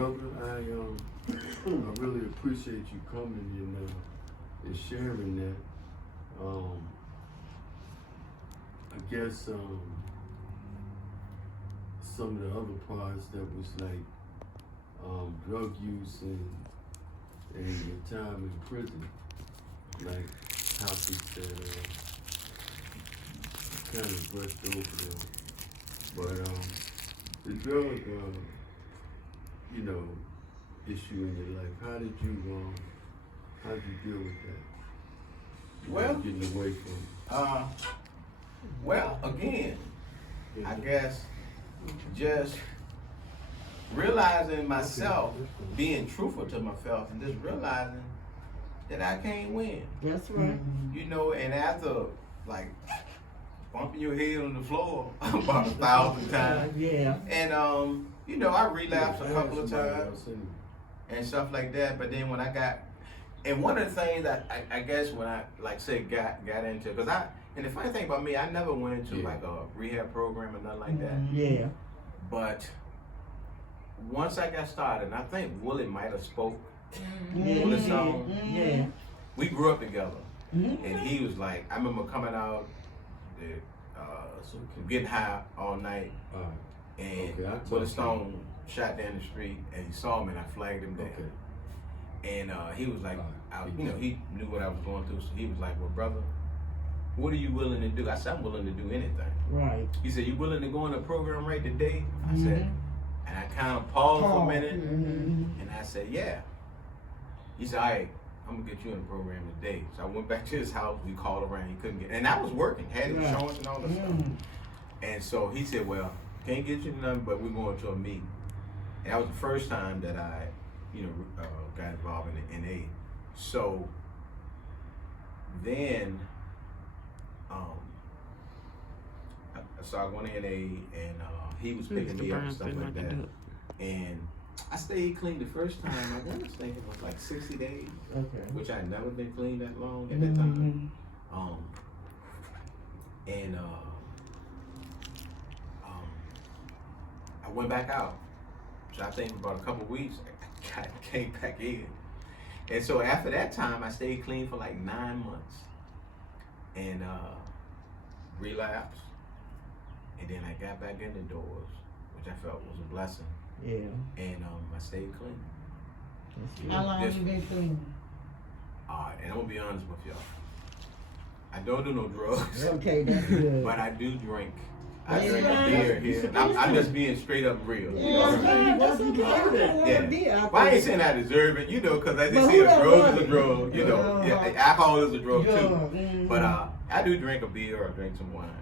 brother. I really appreciate you coming and sharing that. I guess some of the other parts that was like drug use and your time in prison, like topics that kind of brushed over them. But the drug, issue in your life, how did you deal with that? Well, getting away from well, again, I guess just realizing myself, being truthful to myself, and just realizing that I can't win. That's right. And after like bumping your head on the floor about 1,000 times, Yeah. and I relapsed a couple of times and stuff like that. But then when I got, and one of the things that I guess when I got into, and the funny thing about me, I never went into like a rehab program or nothing like that. Yeah. But once I got started, and I think Willie might have spoke. Yeah. Willie Stone. Yeah. We grew up together, and he was like, I remember coming out, getting high all night, and Willie Stone shot down the street, and he saw me, and I flagged him down. And he was like, he knew what I was going through, so he was like, well, brother, what are you willing to do? I said, I'm willing to do anything. Right. He said, you willing to go in a program right today? I said, and I kind of paused for a minute, and I said, yeah. He said, all right, I'm gonna get you in the program today. So I went back to his house, we called around, he couldn't get, and I was working, had insurance and all that stuff. And so he said, well, can't get you nothing, but we're going to a meeting. And that was the first time that I, got involved in the NA. So then, I started going to NA, and he was picking me up and stuff like that. And I stayed clean the first time. I want to think it was like 60 days, which I had never been clean that long at that time. I went back out. So I think about a couple of weeks, I came back in. And so after that time, I stayed clean for like 9 months, and relapsed. And then I got back in the doors, which I felt was a blessing. Yeah. And I stayed clean. How long have you been clean? And I'm gonna be honest with y'all. I don't do no drugs. Okay, that's good. But I do drink. I drink a beer here. I'm just being straight up real. That's okay. Yeah. Well, I ain't saying I deserve it, because I just say a drug is a drug. Alcohol is a drug too. But I do drink a beer or drink some wine.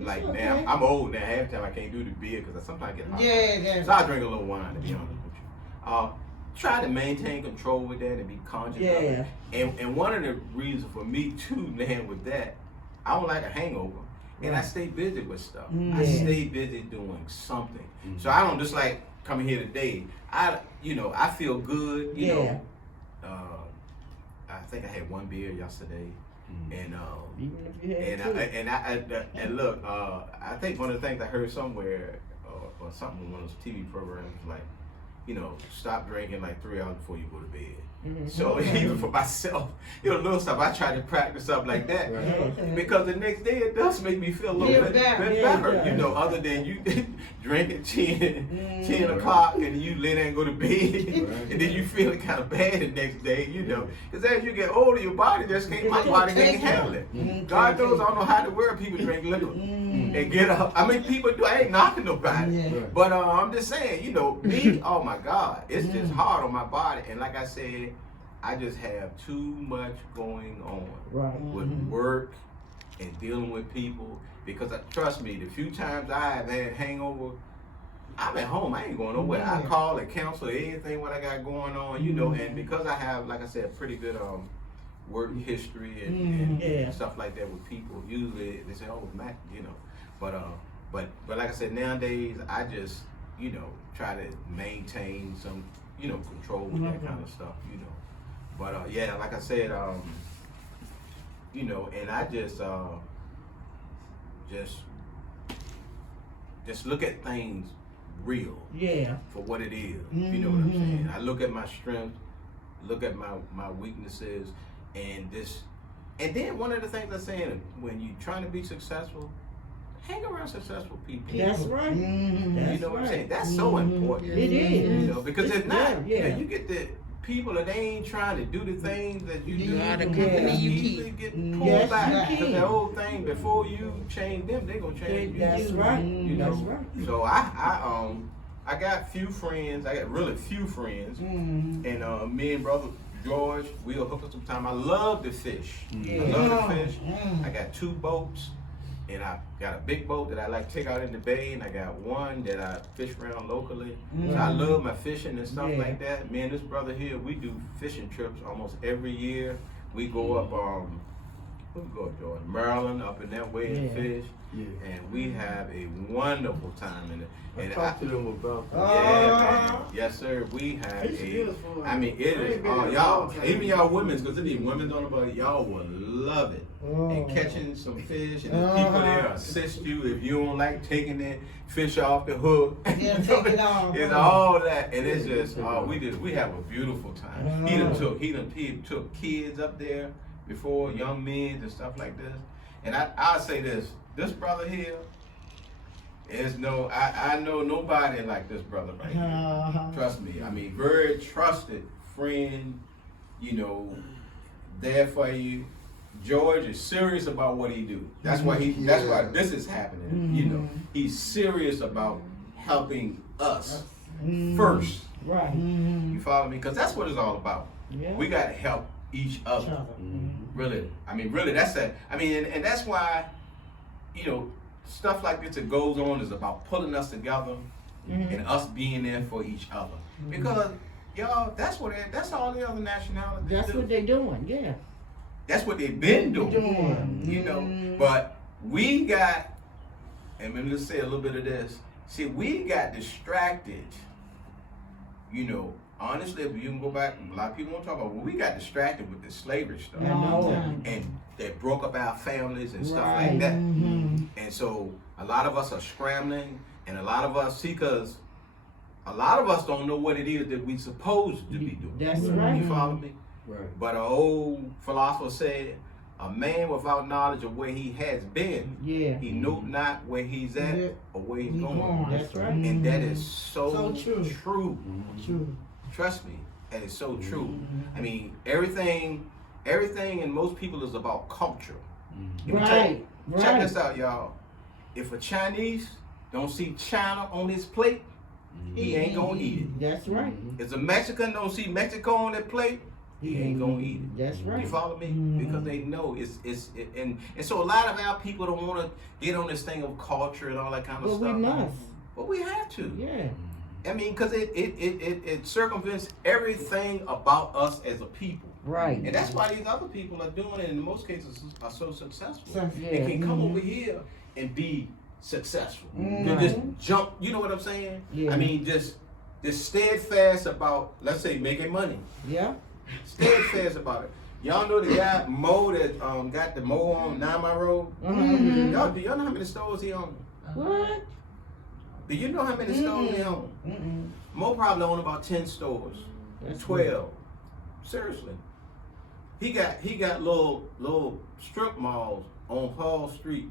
Like now, I'm old now. Half the time I can't do the beer because I sometimes get hot. Yeah. So I drink a little wine, to be honest with you. Try to maintain control with that and be conscious of it. And one of the reasons for me too, man, with that, I don't like a hangover. And I stay busy with stuff. I stay busy doing something. So I don't just like coming here today. I feel good. I think I had one beer yesterday, and look, I think one of the things I heard somewhere or something in one of those TV programs was like, stop drinking like 3 hours before you go to bed. So even for myself, little stuff, I try to practice up like that because the next day it does make me feel a little bit better, other than you drink at 10 o'clock and you lay there and go to bed and then you feeling kind of bad the next day, because as you get older, your body just can't, my body can't handle it. God knows I don't know how the world people drink liquor and get up. I mean, people do, I ain't knocking nobody, but I'm just saying, me, oh my God, it's just hard on my body. And like I said, I just have too much going on with work and dealing with people, because trust me, the few times I have had hangover, I'm at home, I ain't going nowhere. I call and counsel anything what I got going on, and because I have, like I said, pretty good work history and stuff like that with people, usually they say, oh, Matt, but like I said, nowadays I just, try to maintain some, control with that kind of stuff, But like I said, and I just look at things real Yeah. for what it is. You know what I'm saying? I look at my strengths, look at my weaknesses, and then one of the things I'm saying, when you're trying to be successful, hang around successful people. That's right. You That's know what I'm right. saying? That's so important. It is. You know, because if not, Yeah. you get the people that ain't trying to do the things that you do. You are the company you easily keep. get Yes, pulled back. you Because can. the whole thing, before you change them, they gonna change you. That's right. You know? That's right. So I got few friends. I got really few friends, and me and brother George, we'll hook up sometime. I love to fish. Yeah. I love to fish. I got 2 boats, and I got a big boat that I like to take out in the bay, and I got one that I fish around locally. So I love my fishing and stuff like that. Me and this brother here, we do fishing trips almost every year. We go up, where we go up, George? Maryland, up in that way and fish. Yeah. And we have a wonderful time in it. I And talked to them about that. yeah, man. Yes, sir. We have It's a. beautiful. I mean, it I is. ain't been in a Y'all, long time. even y'all women's, because any women don't know about it, y'all will love it. And catching some fish, and there's people there assist you if you don't like taking that fish off the hook. Yeah, take it off. It's all that, and it's just. We have a beautiful time. He took kids up there before, young men and stuff like this. And I'll say this brother here. I know nobody like this brother right here. Trust me. I mean, very trusted friend, you know, there for you. George is serious about what he do. That's why that's why this is happening. You know, he's serious about helping us first. Right. You follow me? Because that's what it's all about. Yeah. We got to help each other. Really. I mean, really, that's that. I mean, and that's why, you know, stuff like this that goes on is about pulling us together and us being there for each other. Because, y'all, that's all the other nationalities That's do. what they're doing. Yeah. That's what they've been doing. You know, but we got, and let me just say a little bit of this. See, we got distracted, you know. Honestly, if you can go back, a lot of people won't talk about, well, we got distracted with the slavery stuff. I know. And that broke up our families and stuff Right. like that. And so a lot of us are scrambling, and a lot of us, because a lot of us don't know what it is that we supposed to be doing. That's right. You follow me? Right. But an old philosopher said, a man without knowledge of where he has been, Yeah. he know not where he's at or where he's going. That's right. And that is so So true. true. True. Trust me, that is so true. I mean, everything in most people is about culture. Let me tell you, Right. check Right. this out, y'all. If a Chinese don't see China on his plate, he ain't gonna eat it. That's right. If a Mexican don't see Mexico on their plate, he ain't gonna eat it. That's right. You follow me? Because they know and so a lot of our people don't want to get on this thing of culture and all that kind of But stuff. we must. But we have to. Yeah. I mean, because it circumvents everything about us as a people. Right. And that's why these other people are doing it, in most cases, are so successful. Yeah. They can come over here and be successful. They Right. just jump, you know what I'm saying? Yeah. I mean, just steadfast about, let's say, making money. Yeah. Steadfast about it. Y'all know the guy, Mo, that got the Mo on 9 Mile Road? Mhm. Do y'all know how many stores he owns? What? Do you know how many stores he owns? Mo probably own about 10 stores. That's 12. Seriously. He got little strip malls on Hall Street.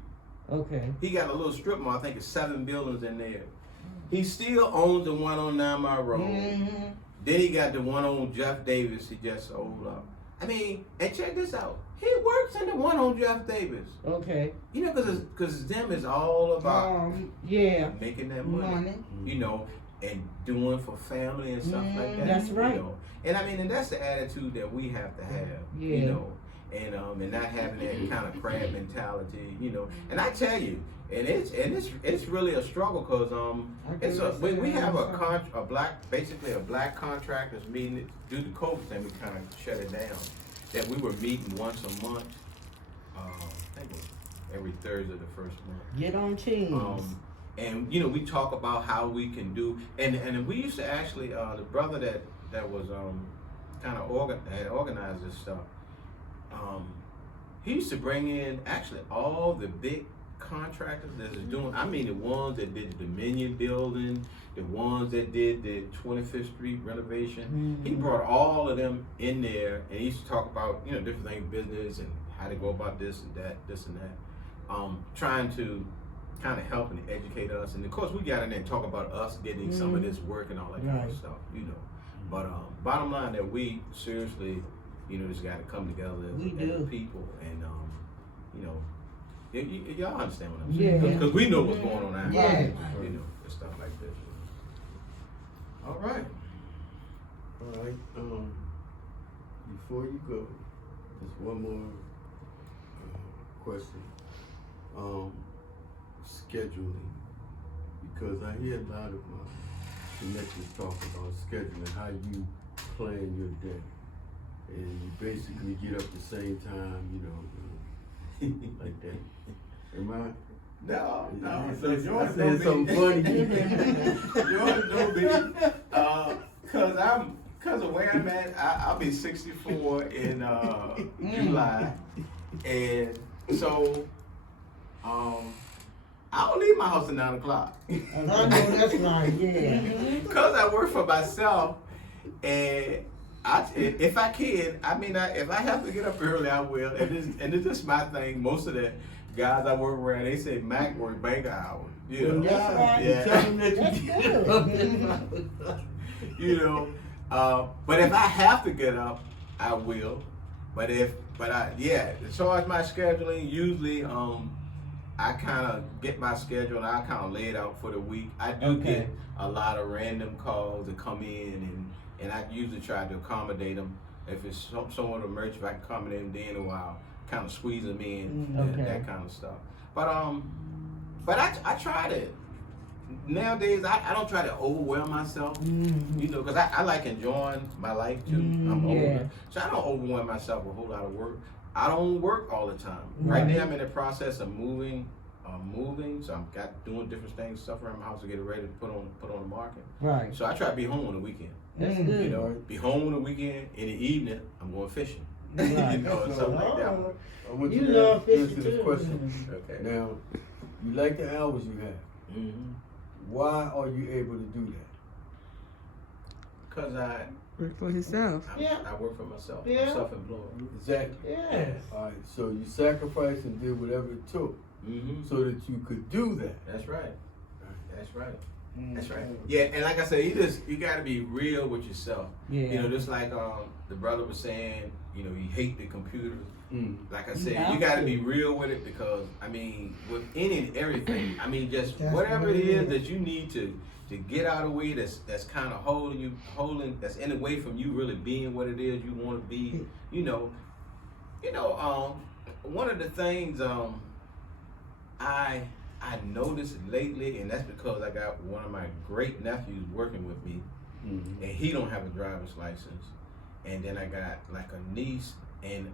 Okay. He got a little strip mall, I think it's 7 buildings in there. He still owns the one on 9 Mile Road. Then he got the one on Jeff Davis he just sold up. I mean, and check this out. He works in the one on Jeff Davis. Okay. You know, because them is all about Yeah. making that money. You know, and doing for family and stuff like that. That's right. You know? And I mean, and that's the attitude that we have to have. Yeah. You know, and not having that kind of crab mentality. You know, and I tell you, and it's really a struggle because we have basically a black contractors meeting due to COVID thing. We kind of shut it down. That we were meeting once a month. I think it was every Thursday of the first month. Get on teams. And you know, we talk about how we can do, and we used to actually the brother that was kind of organized this stuff. He used to bring in actually all the big contractors that's doing, I mean the ones that did the Dominion building, the ones that did the 25th Street renovation. He brought all of them in there, and he used to talk about, you know, different things, business and how to go about this and that, trying to kind of help and educate us. And of course we got in there and talk about us getting some of this work and all that kind of stuff, you know. But bottom line that we seriously, you know, just got to come together as people, and you know, y'all understand what I'm saying? Because we know what's going on out here, you know, and stuff like this. All right. Before you go, just one more question. Scheduling, because I hear a lot of my connections talk about scheduling, how you plan your day, and you basically get up the same time, you know, like that. Am I? No. I said something funny. Yours don't be. Cause of where I'm at, I'll be 64 in July, and so I don't leave my house at 9 o'clock. I know that's right, yeah. Cause I work for myself, and if I can, I mean, if I have to get up early, I will. And it's just my thing. Most of the guys I work around, they say Mac work bank hours. You know, That's right. yeah. Tell them that you get up. You know, but if I have to get up, I will. But as far as my scheduling, usually I kind of get my schedule and I kind of lay it out for the week. I do get a lot of random calls that come in, and I usually try to accommodate them. If it's someone emergency, if I can accommodate them then in a while, kind of squeeze them in, that kind of stuff. But I try to. Nowadays, I don't try to overwhelm myself, you know, because I like enjoying my life too. I'm older, so I don't overwhelm myself with a whole lot of work. I don't work all the time. Right now, I'm in the process of moving, so I'm doing different things, stuff around my house to get it ready to put on the market. Right. So I try to be home on the weekend. That's good. You know, be home on the weekend. In the evening, I'm going fishing. Right. You know, or something like that. I want You you love to answer fishing this too. question. Okay. Now, you like the hours you have. Why are you able to do that? Because I Work for himself. I work for myself. Yeah. I'm self-employed. Exactly. Yes. All right, so you sacrificed and did whatever it took so that you could do that. That's right. That's right. That's right. Yeah, and like I said, you got to be real with yourself. Yeah. You know, just like the brother was saying, you know, you hate the computers. Like I said, have you got to to. be real with it, because I mean, with any and everything, I mean, just That's whatever what it it is is. that you need to get out of the way, that's kind of holding, that's in the way from you really being what it is you want to be. You know, one of the things I noticed lately, and that's because I got one of my great nephews working with me, and he don't have a driver's license, and then I got like a niece and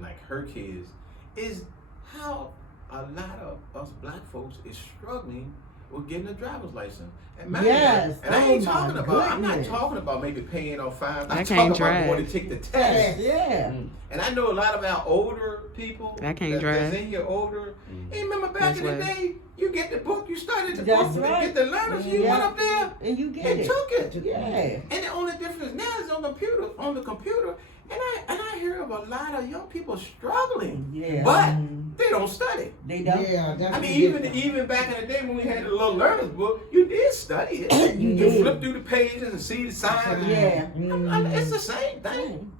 like her kids, is how a lot of us black folks is struggling with getting a driver's license. And mind Yes. you, and I ain't Oh, my talking about, I'm not goodness. talking about maybe paying off fines. I I'm can't talking about drive. going to take the test. Yeah. And I know a lot of our older people I can't that's drive. in your older. Hey, remember back That's in the right. day, you get the book, you studied the That's book, right. you get the letters, you Yeah. went up there And you get and it. took it. Yeah. And the only difference now is on the computer. And I hear of a lot of young people struggling. Yeah. But they don't study. They don't. Yeah, that's I mean, the even back in the day when we had the little learner's book, you did study it. You You did. flip through the pages and see the signs. Yeah. It's the same thing.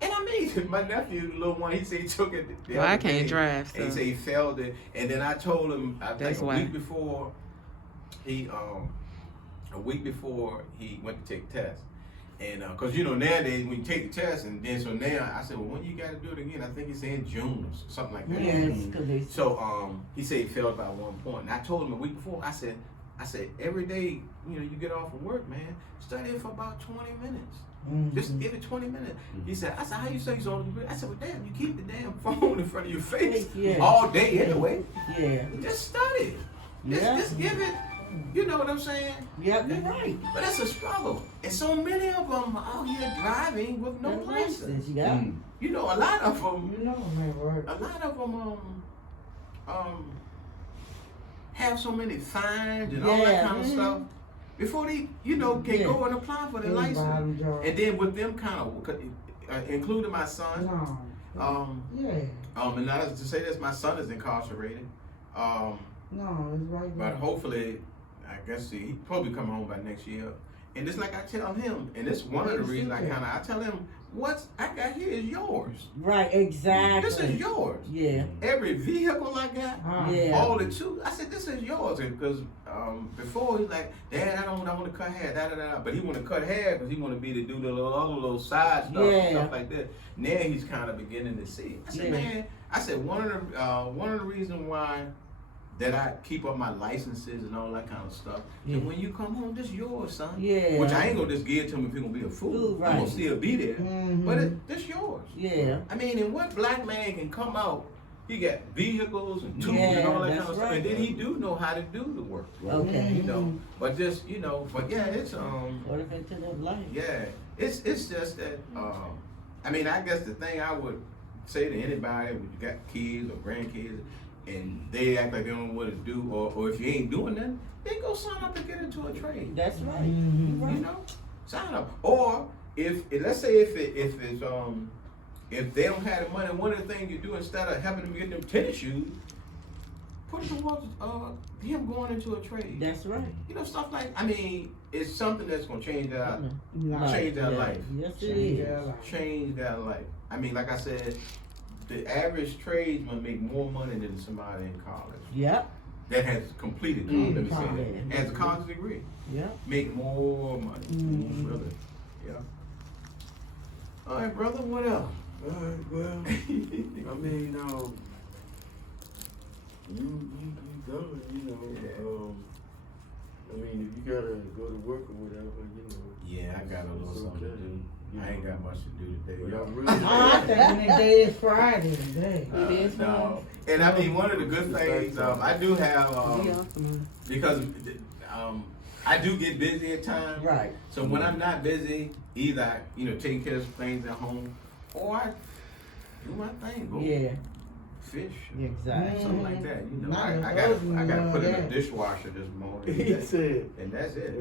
And I mean, my nephew, the little one, he said he took it. the Well, I other can't day, drive, And he so. said he failed it. And then I told him, I think That's a why. week before he went to take the test. And because you know nowadays when you take the test, and then so now I said, well, when you got to do it again? I think he said in June or something like that. Yes, because they. So he said he failed by 1 point. And I told him a week before, I said every day, you know, you get off from work, man, study it for about 20 minutes. Just give it 20 minutes. He said, I said, how you say you're on the computer? I said, well, damn, you keep the damn phone in front of your face Yeah. all day anyway. Yeah. Just study. Just give it, you know what I'm saying? Yeah, you're right. But it's a struggle. And so many of them are out here driving with no That's license. Yeah. You know, a lot of them, You know, man, right. a lot of them, have so many fines and all that kind of stuff before they, can go and apply for their license. And then with them kind of, including my son, and not to say this, my son is incarcerated. No, it's right there. But hopefully, I guess he probably come home by next year. And it's like I tell him, and it's one of the reasons I tell him, what I got here is yours. Right, exactly. This is yours. Yeah. Every vehicle I got, all the two, I said, this is yours. Because before he's like, Dad, I want to cut hair, But he want to cut hair because he want to be to do the little side stuff and stuff like that. Now he's kind of beginning to see. I said, man, one of the reasons why that I keep up my licenses and all that kind of stuff. And when you come home, this yours, son. Yeah. Which I ain't gonna just give it to him if he's gonna be a fool. I'm gonna still be there. But this yours. Yeah. I mean, and what black man can come out, he got vehicles and tools and all that kind of stuff. And then he do know how to do the work. Okay. But just, but yeah, it's What if into that life? yeah. It's just that I mean, I guess the thing I would say to anybody who got kids or grandkids and they act like they don't know what to do, or if you ain't doing nothing, then go sign up and get into a trade. That's right. Sign up. Or if let's say if they don't have the money, one of the things you do instead of having them get them tennis shoes, put it towards him going into a trade. That's right. Stuff like, I mean, it's something that's gonna change their life. Yes, it is. Change their life. I mean, like I said, the average tradesman make more money than somebody in college. Yep. That has completed college, let me say that. Has a college degree. Yep. Make more money. Really. Yeah. All right, brother, what else? All right, well, I mean, you done, I mean, if you gotta go to work or whatever, Yeah, I got a little something to do. I ain't got much to do today. But I y'all. really, I think the day is Friday today. It is. No. And I mean, one of the good things, I do have, because I do get busy at times. Right. So when I'm not busy, either taking care of some things at home, or I do my thing, go fish, Exactly. something like that. My I got to husband put in does a that. dishwasher this morning, he said, and that's it.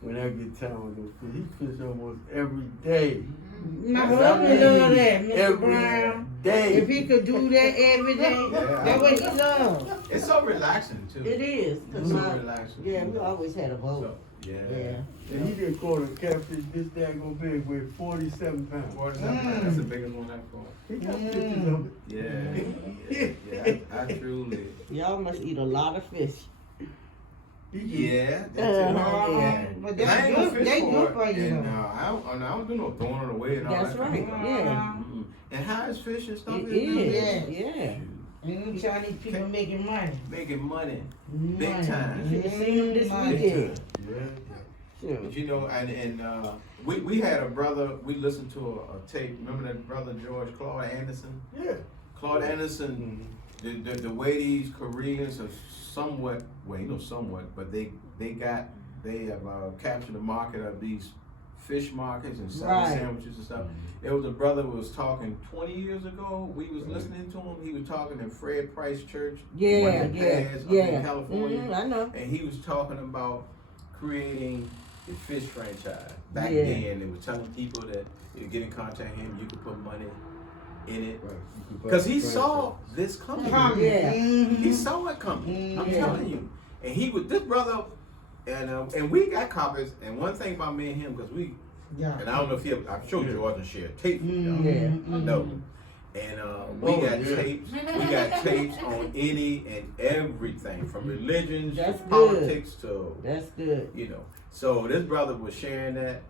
when I get time with those fish, he fish almost every day. My husband does that, Mr. Every Brown. day. If he could do that every day, that's what he loves. It's so relaxing too. It is. It's so relaxing. Yeah, we always had a boat. So, yeah. And he didn't caught a catfish this daggone big with 47 pounds. That's the biggest one I've caught. He got pictures of it. Yeah, I truly. Y'all must eat a lot of fish. Yeah, that's But it. I that's ain't gonna good. fish They good for you. And I don't do no throwing it away and all That's that. right. kind of Yeah. stuff. And how is fish and stuff? It is is. Yeah. And them Chinese people making money. making money, Money. big time. You should have seen them this Money. weekend. Yeah. Sure. But we had a brother. We listened to a tape. Remember that brother Claude Anderson? Yeah. Claude Anderson. The way these Koreans are somewhat, but they have captured the market of these fish markets and selling sandwiches and stuff. There was a brother who was talking 20 years ago. We was listening to him. He was talking in Fred Price Church, one of the pads up in California. I know. And he was talking about creating a fish franchise. Back Yeah. then, they were telling people that you get in contact with him, you could put money in it. Right. Because he saw this coming. Yeah. He saw it coming. I'm telling you. And he was this brother, and we got copies. And one thing about me and him, because we, and I don't know if I'm sure George and shared tape with y'all. Yeah. No. And we got tapes. We got tapes on any and everything, from religions That's to good. politics to That's good. So this brother was sharing that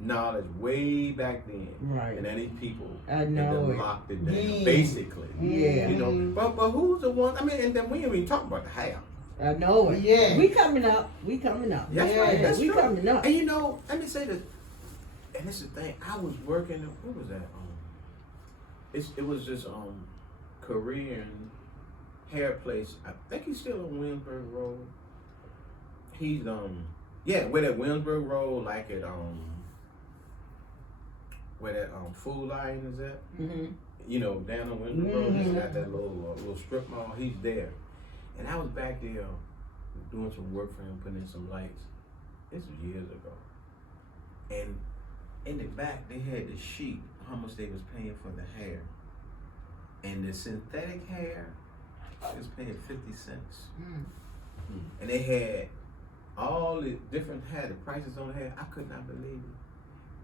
knowledge way back then. Right. And then these people I know and it. locked it down, Yeah. basically. Yeah. But who's the one? I mean, and then we ain't even talking about the hair. I know it. Yeah. We coming up. That's right. That's we true. coming up. And let me say this. And this is the thing. I was working. What was that? It was this Korean hair place. I think he's still on Williamsburg Road. He's where that Williamsburg Road, like at where that Food Lion is at. Mm-hmm. Down on Williamsburg Road, he's got that little strip mall. He's there, And I was back there doing some work for him, putting in some lights. This was years ago. And in the back, they had the sheet, how much they was paying for the hair. And the synthetic hair, they was paying 50 cents. And they had all the different hair, the prices on the hair. I could not believe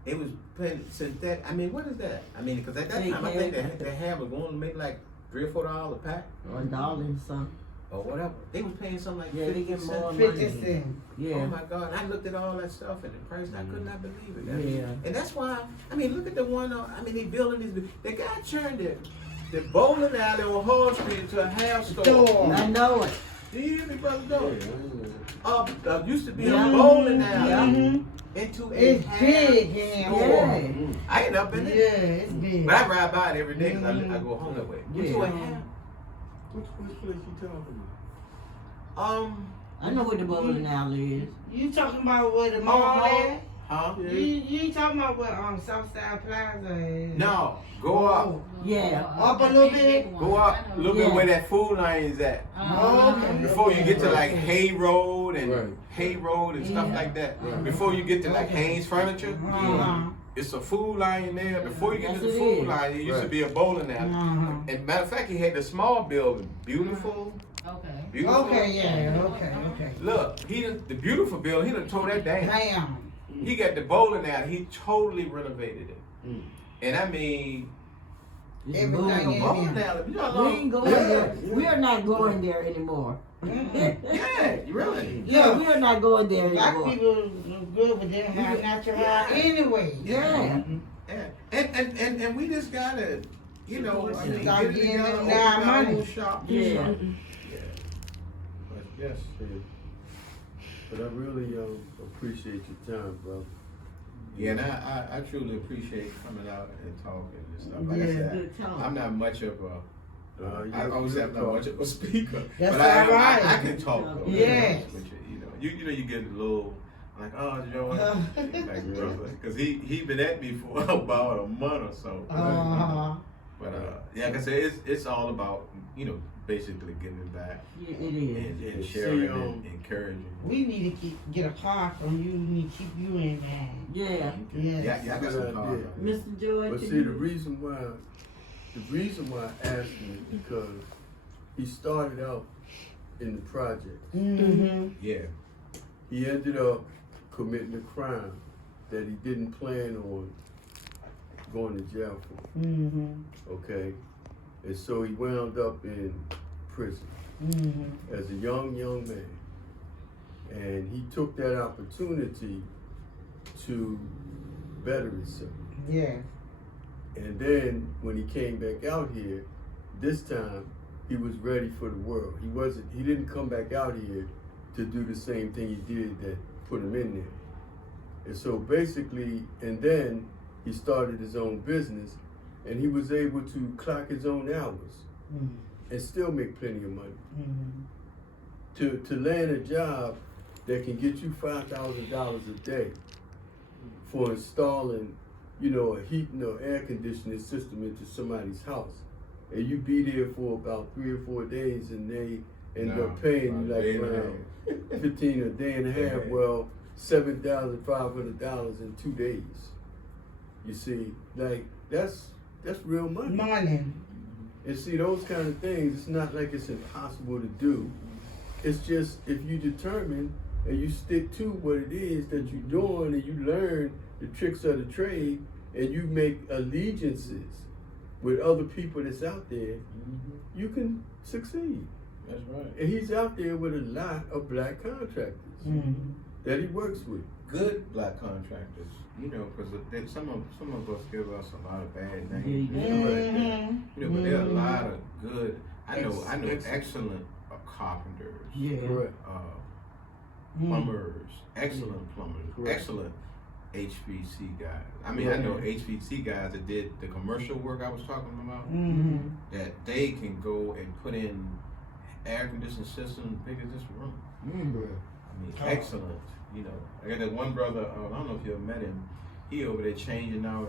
it. It was paying synthetic. I mean, what is that? I mean, because at that time, I think the hair was going to make like $3 or $4 a pack. Or $1 and something. Or whatever. They was paying something like Yeah, 50 they get cents. more 50 money. cents. Yeah. Oh my God! I looked at all that stuff and the price. I could not believe it. Yeah. And that's why. I mean, look at the one. I mean, they building these. The guy turned the bowling alley on Hall Street into a hair store. I know it. Do you hear me, brother? Yeah. Used to be a Yeah. bowling alley Mm-hmm. into a It's hair big here. store. I ain't never been Yeah, there, it's big. but I ride by it every day because I go home that way. Into a Yeah. hair. Which place you talking about? I know what the bowling alley is. You talking about where the mall at? Huh? You talking about where Southside Plaza is? No, go up. Yeah. Up a little bit? Go up, look Yeah. at where that food line is at. Okay. Before you get to like Hay Road and Right. Hay Road and stuff Yeah. like that. Right. Before you get to like Okay. Haynes Furniture, Uh-huh. it's a food line there. Before you get Yes, to the it food is. line, it used to Right. be a bowling alley. Uh-huh. And matter of fact, he had the small building, beautiful, Okay. beautiful. Okay, yeah, okay. Look, the beautiful building, he done tore that down. Damn. He got the bowling alley, he totally renovated it. Mm. And I mean, It's Everything booming. in bowling there. alley, you know We ain't how going there. We are not going there anymore. Yeah, you really. Yeah, we are not going there Black anymore. people look good with their hair, natural hair anyway. Yeah. Yeah. And we just gotta, you know, I mean, Start get it getting together, them open down our money. own shop. Yeah. Yeah. But yes, but I really appreciate your time, bro. Yeah, and I truly appreciate coming out and talking and stuff. Like I Yeah, said, good talk. I'm not much of a, You I always good have not talk. much of a speaker. That's but I alright. I can talk though. Yes. But you know, you get a little, like, oh, Joe, like, brother, because he been at me for about a month or so. Uh-huh. But yeah, like I said, it's all about, you know, basically giving back Yeah, it is. and See, sharing and encouraging. We need to get a car from you. We need to keep you in there. Yeah. Yes. Yeah, I got some Good cars. idea. Mr. George. But see, the reason why I asked him is because he started out in the project. Mm-hmm. Yeah. He ended up committing a crime that he didn't plan on going to jail for. Mm-hmm. Okay, and so he wound up in prison Mm-hmm. as a young man, and he took that opportunity to better himself. Yeah. And then when he came back out here, this time he was ready for the world. He didn't come back out here to do the same thing he did that put him in there. And so basically, and then he started his own business, and he was able to clock his own hours Mm-hmm. and still make plenty of money. Mm-hmm. To land a job that can get you $5,000 a day for installing, you know, a heating or air conditioning system into somebody's house, and you be there for about 3 or 4 days, and they end up paying you about a day like and a around 15 a day and a half. Yeah. Well, $7,500 in 2 days. You see, like that's real money. Money. And see, those kind of things, it's not like it's impossible to do. It's just if you determine and you stick to what it is that you're doing, and you learn the tricks of the trade, and you make allegiances with other people that's out there, you can succeed. That's right. And he's out there with a lot of black contractors Mm-hmm. that he works with. Good black contractors, you know, because some of us give us a lot of bad names, Yeah, you know, like that. Mm-hmm. You know, but there are a lot of good. I know Excellent. excellent carpenters, Yeah. Correct. plumbers, excellent plumbers, Correct. excellent HVC guys. I mean, I know HVC guys that did the commercial work I was talking about. Mm-hmm. That they can go and put in air conditioning systems big as this room. Correct. I mean, excellent. You know, I got that one brother. I don't know if you ever met him. He over there changing out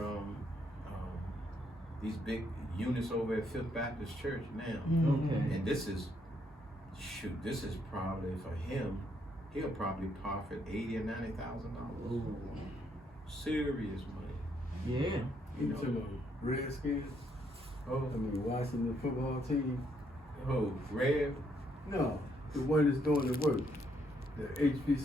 these big units over at Fifth Baptist Church now. Mm-hmm. Okay. And this is shoot, this is probably for him. He'll probably profit $80,000 or $90,000. Ooh. Serious money. Yeah. You talking about Redskins? Oh, I mean, Washington football team? oh, Rev. No, the one that's doing the work. The HBC,